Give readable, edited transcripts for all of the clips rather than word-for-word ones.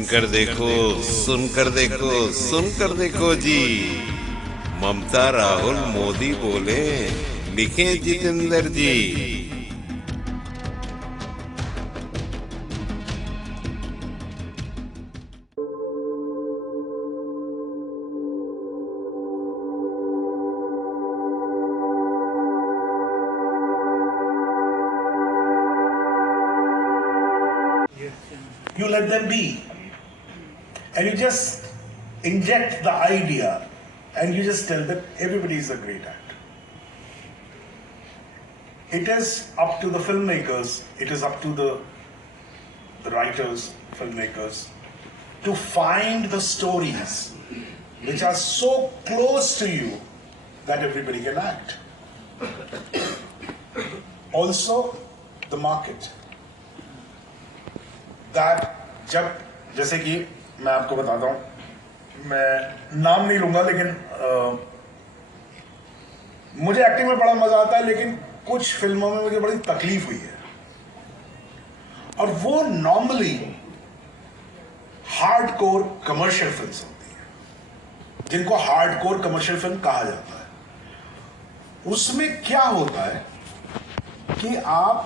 सुनकर देखो जी। ममता राहुल मोदी बोले, लिखे जितेंद्र जी। You let them be. And you just inject the idea and you just tell them everybody is a great actor. It is up to the filmmakers, it is up to the writers, filmmakers, to find the stories which are so close to you that everybody can act. Also, the market. That जब जैसे कि मैं आपको बताता हूँ, मैं नाम नहीं लूंगा, लेकिन मुझे एक्टिंग में बड़ा मजा आता है, लेकिन कुछ फिल्मों में मुझे बड़ी तकलीफ हुई है, और वो नॉर्मली हार्डकोर कमर्शियल फिल्म्स होती हैं, जिनको हार्डकोर कमर्शियल फिल्म कहा जाता है। उसमें क्या होता है कि आप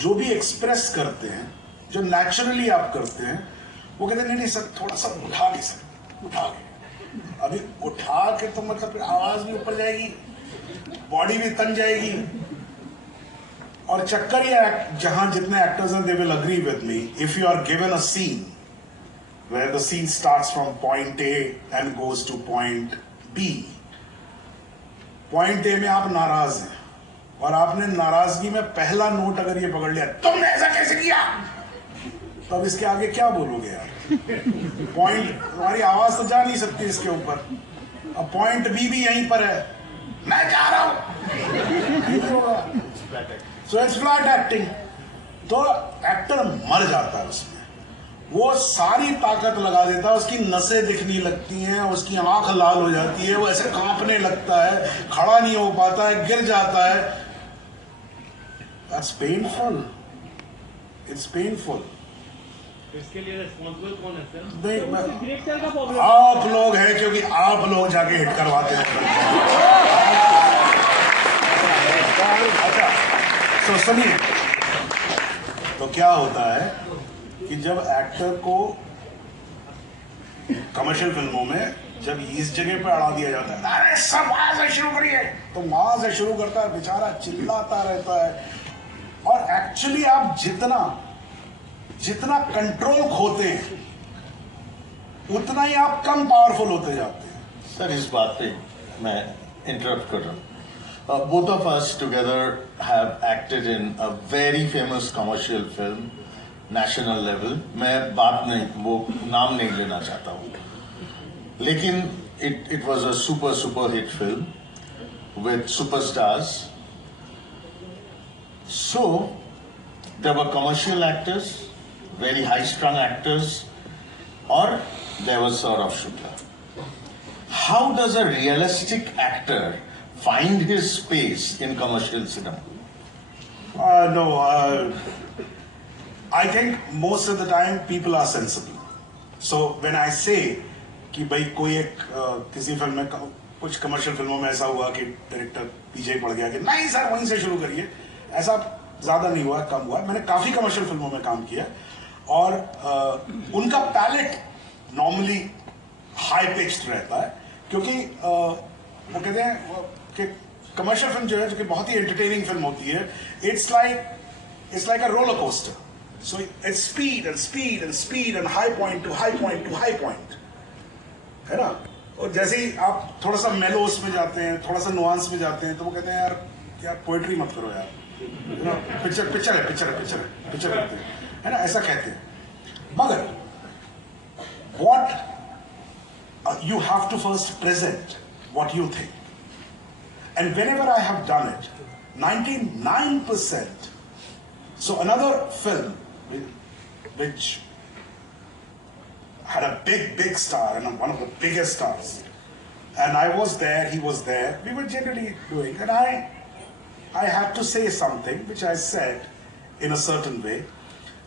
जो भी एक्सप्रेस करते हैं, जो नेचुरली आप करते हैं, वो कहते हैं नहीं सर, थोड़ा सा उठा के सर, उठा के। अभी उठा के तो मतलब फिर आवाज भी ऊपर जाएगी, बॉडी भी तन जाएगी, और चक्कर ये जहां जितने एक्टर्स हैं, they will agree with me, if you are given a scene where the scene starts from point A and goes to point B, point A में आप नाराज हैं और आपने नाराजगी में पहला नोट अगर ये पकड़ लिया, तुमने ऐसा कैसे किया, तो अब इसके आगे क्या बोलोगे यार? पॉइंट, तुम्हारी आवाज तो जा नहीं सकती इसके ऊपर, अब पॉइंट बी भी यहीं पर है, मैं जा रहा हूं, सो इट्स फ्लैट एक्टिंग। तो एक्टर मर जाता है उसमें, वो सारी ताकत लगा देता है, उसकी नसें दिखने लगती हैं, उसकी आंख लाल हो जाती है, वो ऐसे कांपने लगता है, खड़ा नहीं हो पाता है, गिर जाता है। That's painful, it's painful. इसके लिए रिस्पॉन्सिबल कौन है सर? डायरेक्टर का प्रॉब्लम आप लोग हैं, क्योंकि आप लोग जाके हिट करवाते हैं। अच्छा, तो सुनिए, तो क्या होता है कि जब एक्टर को कमर्शियल फिल्मों में जब इस जगह पे अड़ा दिया जाता है, अरे सब वहां से शुरू करिए, तो वहां से शुरू करता है, बेचारा चिल्लाता रहता है, और एक्चुअली आप जितना कंट्रोल खोते हैं, उतना ही आप कम पावरफुल होते जाते हैं। सर, इस बात पे मैं इंटरप्ट कर रहा हूँ। Both of us together have acted in a very famous commercial film, national level. मैं बात नहीं, वो नाम नहीं लेना चाहता हूँ, लेकिन it was a super hit film with superstars. So there were commercial actors, very high-strung actors, or there was Saurabh Shukla. How does a realistic actor find his space in commercial cinema? I think most of the time people are sensible. So when I say कि भाई कोई एक किसी film में, कुछ commercial फिल्मों में ऐसा हुआ कि डायरेक्टर पीछे पड़ गया कि नहीं सर वहीं से शुरू करिए, ऐसा ज्यादा नहीं हुआ, कम हुआ। मैंने काफी कमर्शियल फिल्मों में काम किया, और उनका पैलेट नॉर्मली हाई पिच्ड रहता है, क्योंकि वो कहते हैं कि कमर्शियल फिल्म जो है, जो कि बहुत ही एंटरटेनिंग फिल्म होती है, it's like a roller coaster, so its speed and speed and speed and high point two high point two high point, है ना। और जैसे ही आप थोड़ा सा मेलोस में जाते हैं, थोड़ा सा नुआंस में जाते हैं, तो वो कहते हैं यार पोएट्री मत करो यार, पिक्चर करते हैं, है ना, ऐसा कहते हैं। मगर what you have to first present what you think, and whenever I have done it, 99%. So another film which had a big star and one of the biggest stars, and I was there, he was there, we were generally doing, and I had to say something which I said in a certain way.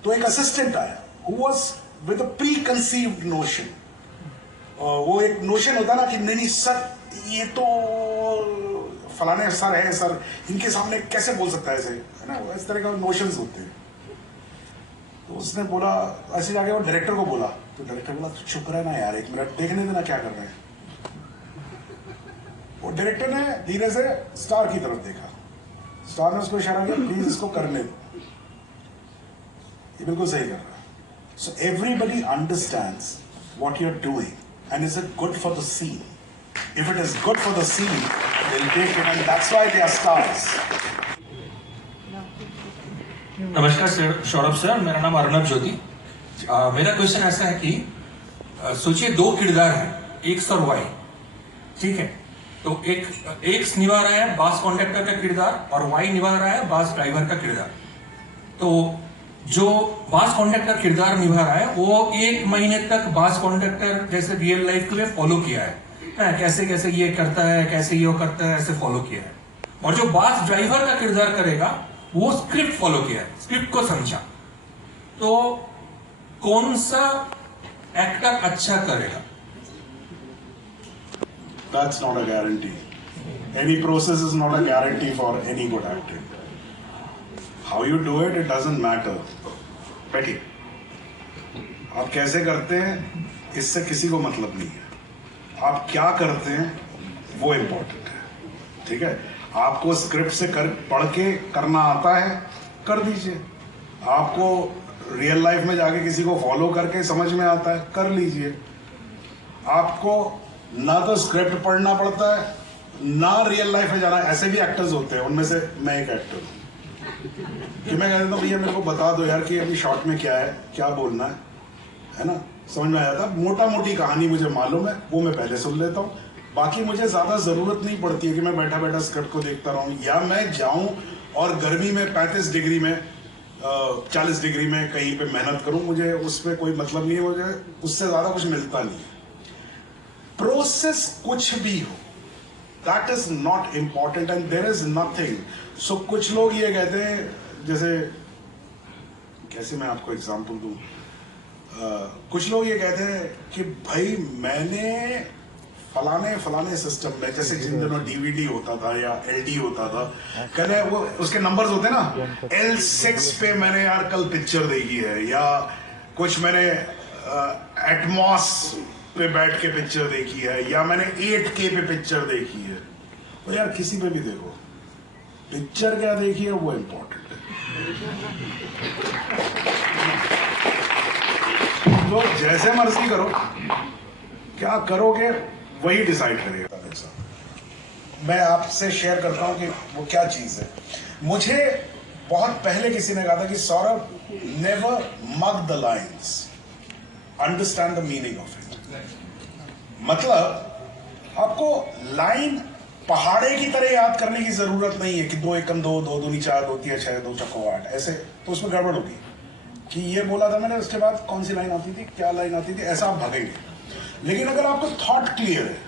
तो एक assistant आया who was with a preconceived notion. वो एक notion होता ना कि नहीं sir ये तो फलाने सर है, सर इनके सामने कैसे बोल सकता है ऐसे, है ना, इस तरह का नोशंस होते हैं. तो उसने बोला, ऐसे जाके वो डायरेक्टर को बोला, तो डायरेक्टर बोला तो चुप रहे ना यार, 1 मिनट देखने देना क्या कर रहे हैं. वो डायरेक्टर ने धीरे से स्टार की तरफ देखा. स्टार ने उसको इशारा किया, प्लीज इसको करने दो, ये बिल्कुल सही कर रहा है. So everybody understands what you are doing and is it good for the scene? If it is good for the scene, they'll take it, and that's why they are stars. नमस्कार सर, सौरभ सर, मेरा नाम अर्नब ज्योति. मेरा question ऐसा है कि सोचिए 2 किरदार हैं, एक्स और वाई, ठीक है. तो एक्स निभा रहा है बस कॉन्डक्टर का किरदार और वाई निभा रहा है बस ड्राइवर का किरदार. तो जो बस कॉन्डक्टर किरदार निभा रहा है वो 1 महीने तक बस कॉन्डक्टर जैसे रियल लाइफ में फॉलो किया है, कैसे कैसे ये करता है, कैसे ये करता है, ऐसे फॉलो किया है. और जो बस ड्राइवर का किरदार करेगा वो स्क्रिप्ट फॉलो किया है, स्क्रिप्ट को समझा. तो कौन सा एक्टर अच्छा करेगा? That's not a guarantee. Any process is not a guarantee for any good acting. How you do it, it doesn't matter. बैठिए. आप कैसे करते हैं इससे किसी को मतलब नहीं है. आप क्या करते हैं वो इम्पोर्टेंट है. ठीक है, आपको स्क्रिप्ट से पढ़ के करना आता है, कर दीजिए. आपको रियल लाइफ में जाके किसी को फॉलो करके समझ में आता है, कर लीजिए. आपको ना तो स्क्रिप्ट पढ़ना पड़ता है ना रियल लाइफ में जाना. ऐसे भी एक्टर्स होते हैं, उनमें से मैं एक एक्टर हूँ कि मैं कह देता हूँ भैया मेरे को बता दो यार कि अभी शॉर्ट में क्या है, क्या बोलना है ना, समझ में आ जाता. मोटा मोटी कहानी मुझे मालूम है, वो मैं पहले सुन लेता हूँ. बाकी मुझे ज्यादा जरूरत नहीं पड़ती है कि मैं बैठा बैठा स्क्रिप्ट को देखता रहूँ, या मैं जाऊं और गर्मी में 35 डिग्री में 40 डिग्री में कहीं पे मेहनत करूं. मुझे उस पर कोई मतलब नहीं है, मुझे उससे ज्यादा कुछ मिलता नहीं है. प्रोसेस कुछ भी हो, that is not important and there is nothing. So कुछ लोग ये कहते हैं, जैसे कैसे मैं आपको एग्जांपल दूं, कुछ लोग ये कहते हैं कि भाई मैंने फलाने सिस्टम में, जैसे जिन दिनों डीवीडी होता था या एलडी होता था, कहते वो उसके नंबर्स होते ना, L6 पे मैंने यार कल पिक्चर देखी है, या कुछ मैंने एटमॉस पे बैठ के पिक्चर देखी है, या मैंने 8K पे पिक्चर देखी है. तो यार किसी पे भी देखो, पिक्चर क्या देखी है वो इम्पोर्टेंट है. तो जैसे मर्जी करो, क्या करोगे वही डिसाइड करेगा. मैं आपसे शेयर करता हूं कि वो क्या चीज है. मुझे बहुत पहले किसी ने कहा था कि Saurabh, never mug the lines, understand the meaning of it. मतलब आपको लाइन पहाड़े की तरह याद करने की जरूरत नहीं है कि 2 एकम 2, 2 दूनी 4, 2 तिया 6, 2 चौको 8, ऐसे. तो उसमें गड़बड़ होगी कि ये बोला था मैंने, उसके बाद कौन सी लाइन आती थी, क्या लाइन आती थी, ऐसा आप भागेंगे. लेकिन अगर आपको थॉट क्लियर है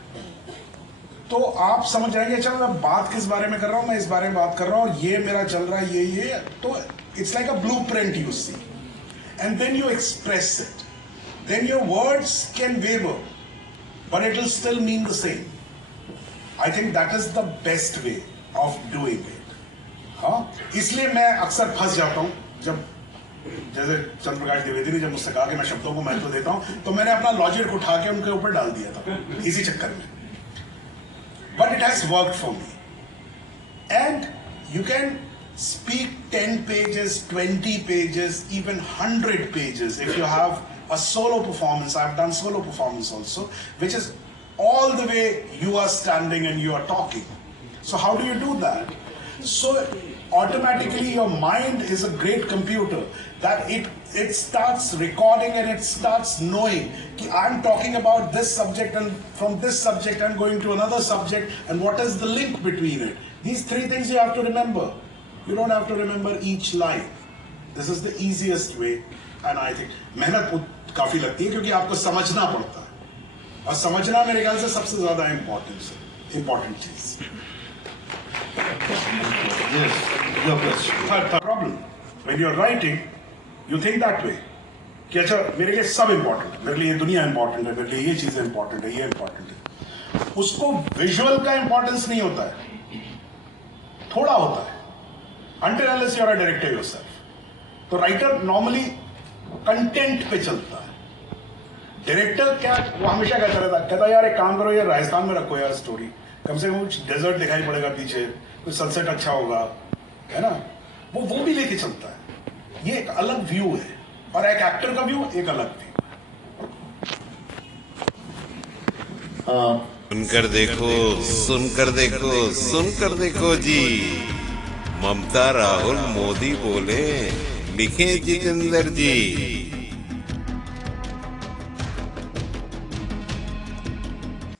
तो आप समझ जाएंगे, अच्छा मैं बात किस बारे में कर रहा हूं, मैं इस बारे में बात कर रहा हूं, ये मेरा चल रहा है, ये. तो it's like a blueprint you see, and then you express it. Then your words can waver but it will still mean the same. I think that is the best way of doing it. हाँ, इसलिए मैं अक्सर फंस जाता हूं. जब जैसे चंद्रप्रकाश द्विवेदी ने जब मुझसे कहा कि मैं शब्दों को महत्व देता हूं, तो मैंने अपना लॉजिक उठा के उनके ऊपर डाल दिया था इसी चक्कर में. But it has worked for me. And you can speak 10 pages, 20 pages, even 100 pages if you have a solo performance. I've done solo performance also, which is all the way you are standing and you are talking. So how do you do that? So automatically your mind is a great computer that it starts recording and it starts knowing कि I'm talking about this subject, and from this subject I'm going to another subject, and what is the link between it. These 3 things you have to remember. You don't have to remember each line. This is the easiest way, and I think मेहनत काफी लगती है क्योंकि आपको समझना पड़ता है, और समझना मेरे ख्याल से सबसे ज्यादा इम्पोर्टेंट चीज. Yes, your question. Third problem, when you're writing, you think that way कि अच्छा मेरे लिए सब इंपॉर्टेंट है, मेरे लिए ये दुनिया इंपॉर्टेंट है, मेरे लिए ये चीजें इंपॉर्टेंट है, ये इंपॉर्टेंट है, उसको विजुअल का इंपॉर्टेंस नहीं होता है, थोड़ा होता है, until unless you are a director yourself. तो राइटर नॉर्मली कंटेंट पे चलता है, डायरेक्टर क्या वो हमेशा कहता यार एक काम करो, ये राजस्थान में रखो यार स्टोरी, कम से कम कुछ डेजर्ट दिखाई पड़ेगा पीछे, कुछ सनसेट अच्छा होगा, है ना, वो भी लेके चलता है। ये एक अलग व्यू है, और एक एक्टर का व्यू एक अलग व्यू है। सुनकर देखो, सुनकर देखो, सुनकर देखो जी, ममता राहुल मोदी बोले, लिखे जितेंद्र जी।